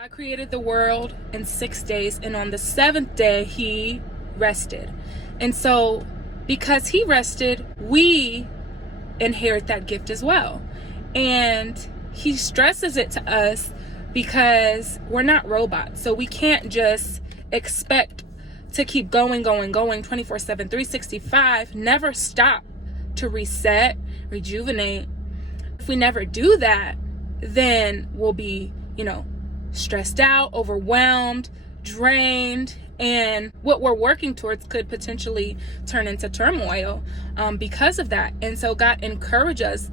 God created the world in 6 days, and on the seventh day, he rested. And so, because he rested, we inherit that gift as well. And he stresses it to us because we're not robots. So we can't just expect to keep going 24/7, 365, never stop to reset, rejuvenate. If we never do that, then we'll be, stressed out, overwhelmed, drained, and what we're working towards could potentially turn into turmoil because of that. And so God encourages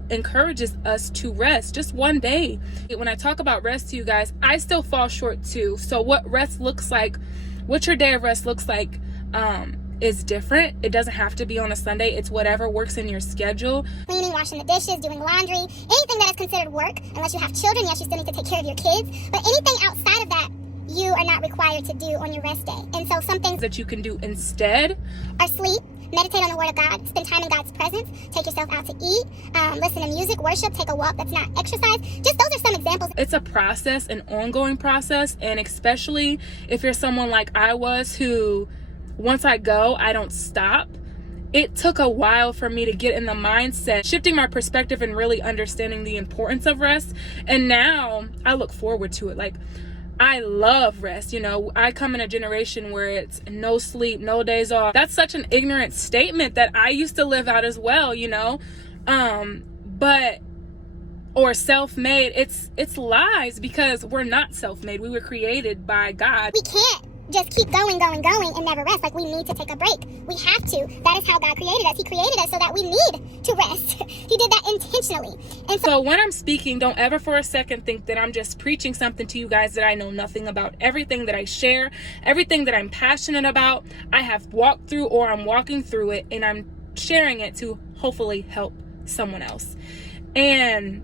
us to rest just one day. When I talk about rest to you guys, I still fall short too. So what rest looks like, what your day of rest looks like, is different. It doesn't have to be on a Sunday. It's whatever works in your schedule. Cleaning, washing the dishes, doing laundry, anything that is considered work, unless you have children. Yes, you still need to take care of your kids. But anything outside of that, you are not required to do on your rest day. And so some things that you can do instead are sleep, meditate on the Word of God, spend time in God's presence, take yourself out to eat, listen to music, worship, take a walk that's not exercise. Just those are some examples. It's a process, an ongoing process, and especially if you're someone like I was who, once I go, I don't stop. It took a while for me to get in the mindset, shifting my perspective and really understanding the importance of rest. And now I look forward to it. Like, I love rest. I come in a generation where it's no sleep, no days off. That's such an ignorant statement that I used to live out as well, or self-made. It's lies, because we're not self-made. We were created by God. We can't just keep going and never rest. Like, we need to take a break. We have to. That is how God created us. He created us so that we need to rest. He did that intentionally. And so when I'm speaking, don't ever for a second think that I'm just preaching something to you guys that I know nothing about. Everything that I share, everything that I'm passionate about, I have walked through, or I'm walking through it, and I'm sharing it to hopefully help someone else. And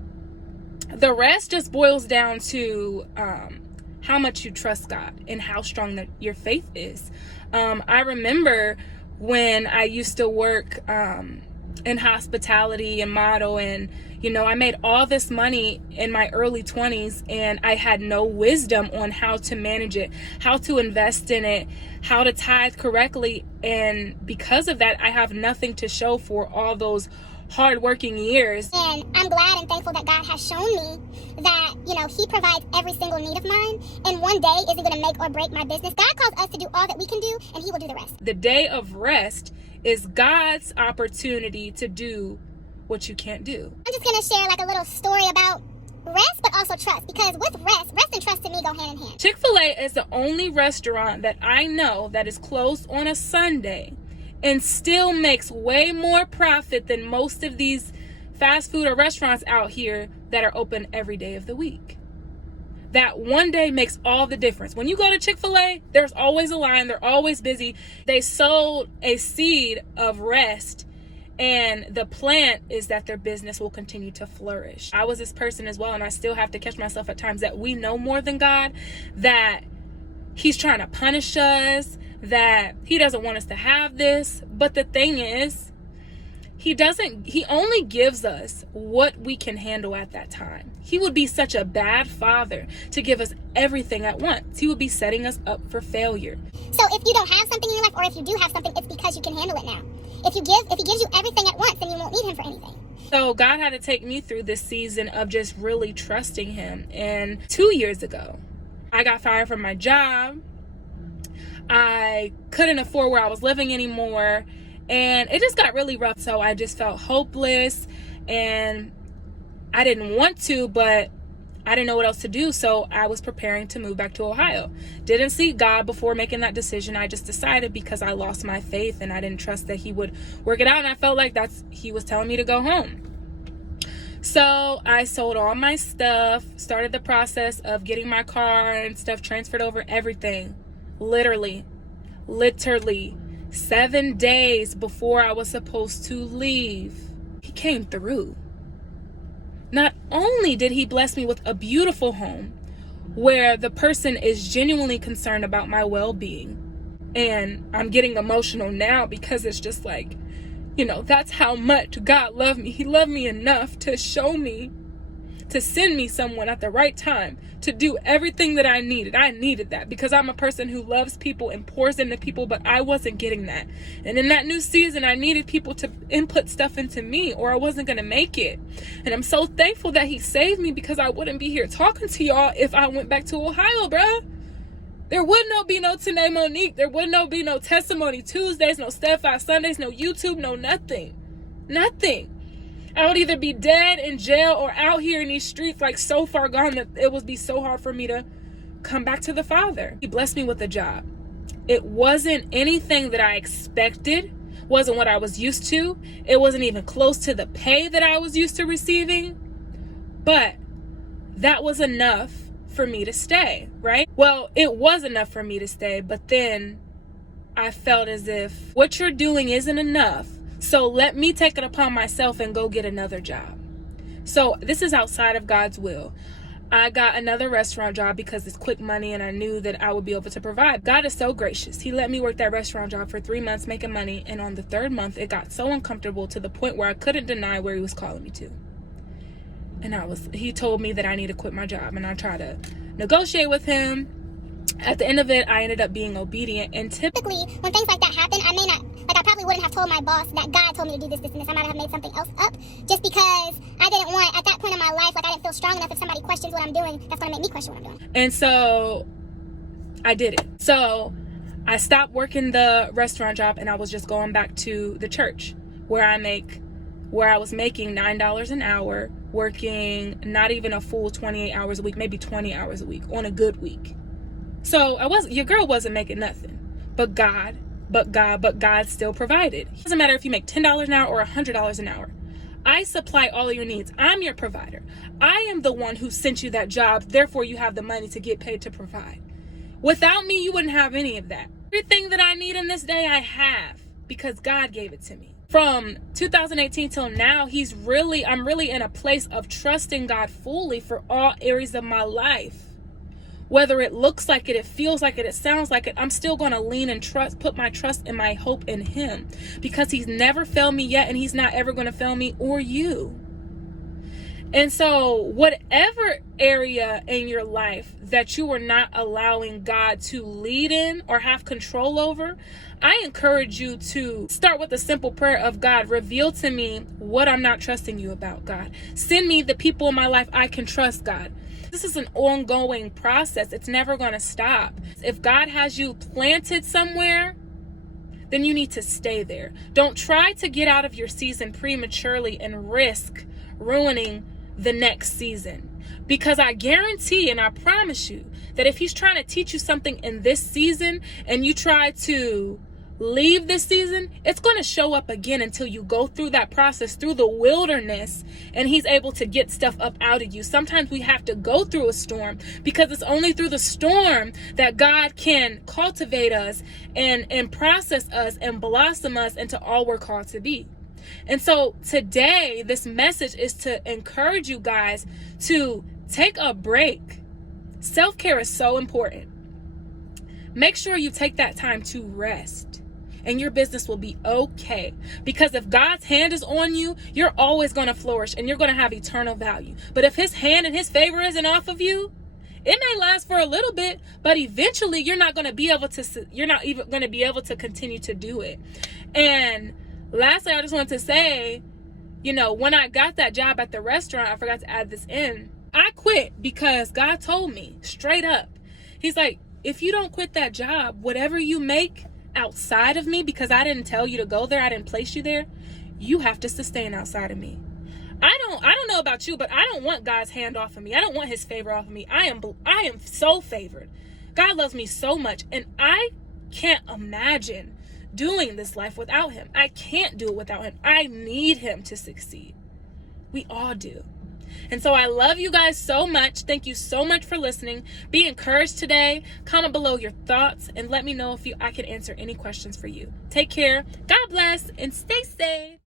the rest just boils down to how much you trust God and how strong your faith is. I remember when I used to work in hospitality and model, and I made all this money in my early 20s, and I had no wisdom on how to manage it, how to invest in it, how to tithe correctly. And because of that, I have nothing to show for all those hard-working years. And I'm glad and thankful that God has shown me that, he provides every single need of mine, and one day isn't going to make or break my business. God calls us to do all that we can do, and he will do the rest. The day of rest is God's opportunity to do what you can't do. I'm just going to share like a little story about rest, but also trust, because with rest and trust to me go hand in hand. Chick-fil-A is the only restaurant that I know that is closed on a Sunday and still makes way more profit than most of these fast food or restaurants out here that are open every day of the week. That one day makes all the difference. When you go to Chick-fil-A, there's always a line. They're always busy. They sowed a seed of rest, and the plan is that their business will continue to flourish. I was this person as well, and I still have to catch myself at times that we know more than God, that he's trying to punish us, that he doesn't want us to have this. But the thing is, he only gives us what we can handle at that time. He would be such a bad father to give us everything at once. He would be setting us up for failure. So if you don't have something in your life, or if you do have something, it's because you can handle it now. If he gives you everything at once, then you won't need him for anything. So God had to take me through this season of just really trusting him. And 2 years ago, I got fired from my job. I couldn't afford where I was living anymore, and it just got really rough. So I just felt hopeless, and I didn't want to, but I didn't know what else to do. So I was preparing to move back to Ohio. Didn't see God before making that decision. I just decided, because I lost my faith and I didn't trust that he would work it out, and I felt like he was telling me to go home. So I sold all my stuff, started the process of getting my car and stuff transferred over, everything. Literally 7 days before I was supposed to leave, he came through. Not only did he bless me with a beautiful home where the person is genuinely concerned about my well-being, and I'm getting emotional now because it's just like, that's how much God loved me. He loved me enough to show me to send me someone at the right time to do everything that I needed. I needed that because I'm a person who loves people and pours into people, but I wasn't getting that. And in that new season, I needed people to input stuff into me or I wasn't going to make it. And I'm so thankful that he saved me because I wouldn't be here talking to y'all if I went back to Ohio, bruh. There would not be no Tanae Monique. There would not be no Testimony Tuesdays, no Steadfast Sundays, no YouTube, no nothing. Nothing. I would either be dead in jail or out here in these streets like so far gone that it would be so hard for me to come back to the Father. He blessed me with a job. It wasn't anything that I expected, wasn't what I was used to. It wasn't even close to the pay that I was used to receiving, but that was enough for me to stay, right? Well, it was enough for me to stay, but then I felt as if what you're doing isn't enough. So let me take it upon myself and go get another job. So this is outside of God's will. I got another restaurant job because it's quick money and I knew that I would be able to provide. God is so gracious. He let me work that restaurant job for 3 months making money. And on the third month, it got so uncomfortable to the point where I couldn't deny where he was calling me to. And he told me that I need to quit my job, and I tried to negotiate with him. At the end of it, I ended up being obedient. And Typically, when things like that happen, I probably wouldn't have told my boss that God told me to do this, this, and this. I might have made something else up just because I didn't want, at that point in my life, I didn't feel strong enough. If somebody questions what I'm doing, that's going to make me question what I'm doing. And so I did it. So I stopped working the restaurant job and I was just going back to the church where I was making $9 an hour, working not even a full 28 hours a week, maybe 20 hours a week on a good week. So your girl wasn't making nothing, but God still provided. It doesn't matter if you make $10 an hour or $100 an hour. I supply all of your needs. I'm your provider. I am the one who sent you that job. Therefore, you have the money to get paid to provide. Without me, you wouldn't have any of that. Everything that I need in this day, I have because God gave it to me. From 2018 till now, I'm really in a place of trusting God fully for all areas of my life. Whether it looks like it feels like it sounds like it, I'm still going to lean and put my trust and my hope in him because he's never failed me yet and he's not ever going to fail me or you. And so whatever area in your life that you are not allowing God to lead in or have control over, I encourage you to start with a simple prayer of, God, reveal to me what I'm not trusting you about, God. Send me the people in my life I can trust, God. This is an ongoing process. It's never going to stop. If God has you planted somewhere, then you need to stay there. Don't try to get out of your season prematurely and risk ruining the next season. Because I guarantee and I promise you that if he's trying to teach you something in this season and you try to leave this season, it's going to show up again until you go through that process, through the wilderness, and he's able to get stuff up out of you. Sometimes we have to go through a storm because it's only through the storm that God can cultivate us and process us and blossom us into all we're called to be. And so today, this message is to encourage you guys to take a break. Self-care is so important. Make sure you take that time to rest. And your business will be okay. Because if God's hand is on you, you're always going to flourish and you're going to have eternal value. But if his hand and his favor isn't off of you, it may last for a little bit, but eventually you're not even going to be able to continue to do it. And lastly, I just want to say, when I got that job at the restaurant, I forgot to add this in. I quit because God told me straight up. He's like, if you don't quit that job, whatever you make outside of me, because I didn't tell you to go there, I didn't place you there, you have to sustain outside of me. I don't know about you, but I don't want God's hand off of me. I don't want his favor off of me. I am so favored. God loves me so much, and I can't imagine doing this life without him. I can't do it without him. I need him to succeed. We all do. And so I love you guys so much. Thank you so much for listening. Be encouraged today. Comment below your thoughts and let me know if I can answer any questions for you. Take care. God bless and stay safe.